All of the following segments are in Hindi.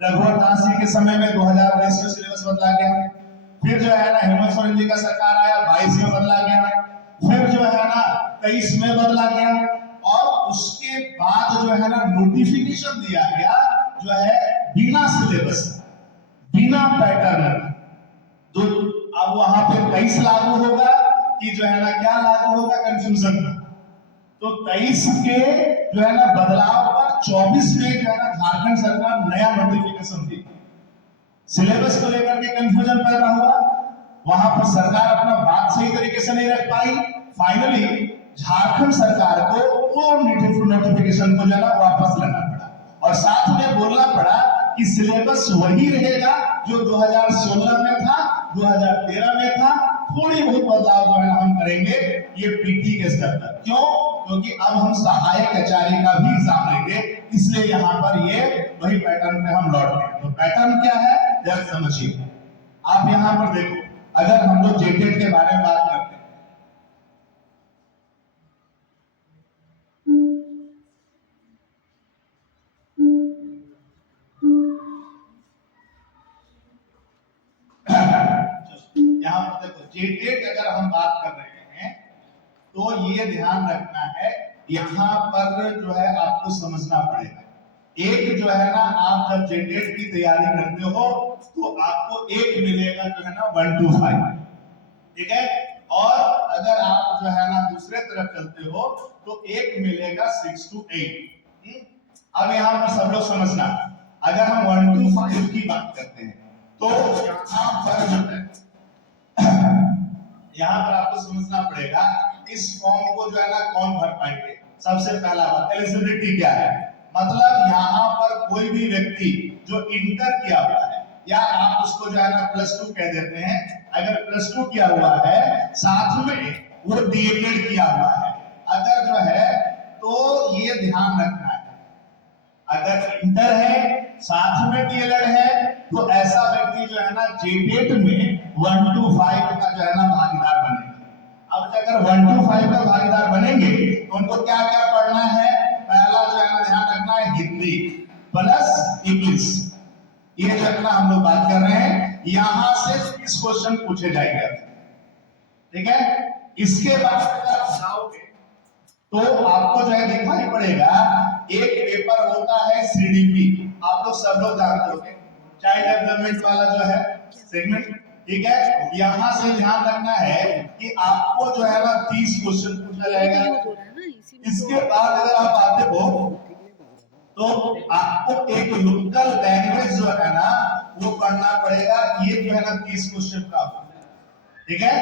रघुवर दास जी के समय में 2019 में सिलेबस बदला गया। फिर जो है ना हेमंत सोरेन जी का सरकार आया, 22 में बदला गया। फिर जो है ना 23 में बदला गया। और उसके बाद जो है ना नोटिफिकेशन दिया गया जो है बिना सिलेबस, बिना पैटर्न। तो अब वहां पे 23 लागू होगा कि जो है ना क्या लागू होगा, कंफ्यूजन था। तो 23 के जो है ना बदलाव पर 24 में जो है ना झारखंड सरकार नया नोटिफिकेशन दी। सिलेबस को लेकर के कंफ्यूजन पैदा हुआ, वहां पर सरकार अपना बात सही तरीके से नहीं रख पाई। फाइनली झारखंड सरकार को वो नोटिफिकेशन को जो है ना वापस लेना पड़ा और साथ में बोलना पड़ा कि सिलेबस वही रहेगा जो 2016 में था, 2013 में था। थोड़ी बहुत बदलाव जो है ना हम करेंगे ये पीटी के स्तर पर। क्यों? क्योंकि अब हम सहायक आचार्य का भी एग्जाम लेंगे, इसलिए यहाँ पर ये वही पैटर्न पे हम लौट गए। तो पैटर्न क्या है जरा समझिए। आप यहाँ पर देखो, अगर हम लोग जेटेट के बारे में बात करते हैं, यहाँ पर देखो जेटेट अगर हम बात कर रहे हैं तो ये ध्यान रखना है, यहाँ पर जो है आपको समझना पड़ेगा। एक जो है ना आप जब जेटेट की तैयारी करते हो तो आपको एक मिलेगा जो है ना 1 to 5, ठीक है। और अगर आप जो है ना दूसरे तरफ चलते हो तो एक मिलेगा 6 to 8। अब यहाँ पर सब लोग समझना, अगर हम 1 to 5 की बात करते हैं तो यहाँ पर जो है यहाँ पर आपको समझना पड़ेगा इस फॉर्म को जो है ना कौन भर पाएंगे। सबसे पहला बात एलिजिबिलिटी क्या है, मतलब यहाँ पर कोई भी व्यक्ति जो इंटर किया हुआ है या आप उसको जो है ना +2 कह देते हैं, अगर +2 किया हुआ है साथ में वो डीएलएड किया हुआ है, अगर जो है तो ये ध्यान रखना है, अगर इंटर है साथ में डीएलएड है तो ऐसा व्यक्ति जो है ना जेटेट में 1 to 5 का जो है ना भागीदार बनेगा। अब अगर 1 to 5 का भागीदार बनेंगे तो उनको क्या क्या पढ़ना है, पहला जो है ना ध्यान रखना है हिंदी प्लस इंग्लिश, ये जो है ना हम लोग बात कर रहे हैं। यहां से 30 क्वेश्चन पूछे जाएंगे, ठीक है। इसके बाद अगर आप जाओगे तो आपको जो है दिखाई पड़ेगा एक पेपर होता है सीडीपी, आप लोग सब लोग जानते होंगे, चाइल्ड डेवलपमेंट वाला जो है सेगमेंट, ठीक है। यहां से ध्यान रखना है कि आपको जो है ना 30 क्वेश्चन पूछा जाएगा। इसके बाद अगर आप आते हो तो आपको एक लोकल लैंग्वेज जो है ना वो पढ़ना पड़ेगा, ये जो है ना 30 क्वेश्चन का, ठीक है।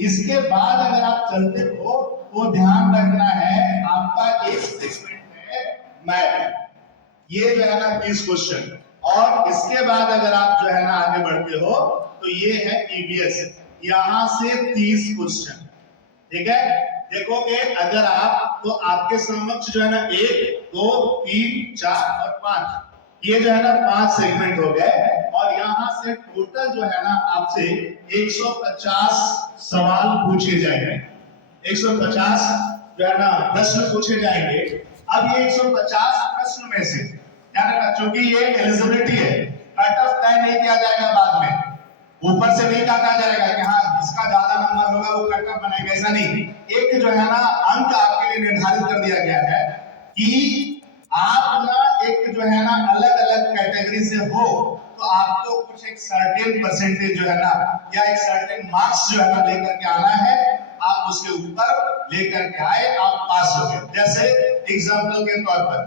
इसके बाद अगर आप चलते हो तो ध्यान रखना है आपका एक सेगमेंट है मैथ, ये जो है ना 30 क्वेश्चन। और इसके बाद अगर आप जो है ना आगे बढ़ते हो तो ये है ईवीएस, यहां से 30 क्वेश्चन, ठीक है। देखोगे अगर आप तो आपके समक्ष जो है ना 1 2 3 4 और 5, ये जो है ना 5 सेगमेंट हो गए और यहाँ से टोटल जो है ना आपसे 150 सवाल पूछे जाएंगे, 150 जो है ना प्रश्न पूछे जाएंगे। अब ये 150 प्रश्न में से ध्यान रखना, क्योंकि ये एलिजिबिलिटी है, कट ऑफ तय नहीं किया जाएगा बाद में, ऊपर से नहीं कहा जाएगा कि हाँ जिसका ज्यादा नंबर होगा वो कट ऑफ बनेगा, ऐसा नहीं। एक जो है ना अंक आपके लिए निर्धारित कर दिया गया है कि आप ना एक जो है ना अलग अलग कैटेगरी से हो तो आपको कुछ एक सर्टेन परसेंटेज जो है ना या एक सर्टेन मार्क्स जो है ना लेकर के आना है, आप उसके ऊपर लेकर के आए, आप पास हो गए। जैसे एग्जाम्पल के तौर पर